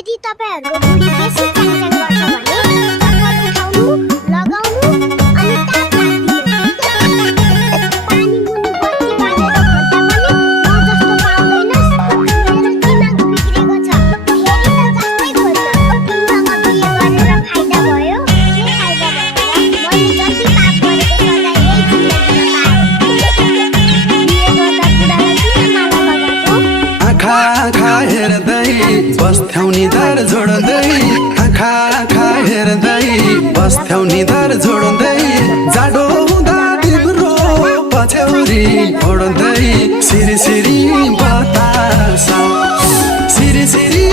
यदि तपाईहरुको बुढी बेसी च्याङच्याङ गर्छ भने चक्कर उठाउनु, लगाउनु अनि ताप राख्दिनु। पानी मुनि बत्ती बालेर खोज्दा पनि म जस्तो पाउँदैनस्। मेरो दिमाग बिग्रेको छ। फेरि त जस्तै खोज्न। तिमीसँग बिहे गरेर फाइदा भयो? के फाइदा भयो? मैले जति पाप गरेको सधैँ यही जिन्दगीमा पाएँ। बिहे गर्दा बुढालाई किन माला लगाएको? आँखा आँखा हेर्दै बस्थ्यौ निधार जोड्दै, आँखा आँखा हेर्दै बस्थ्यौ निधार जोड्दै, जाडो हुँदा तिम्रो पछ्यौरी ओड्दै, सिरी सिरी बतास, सिरी सिरी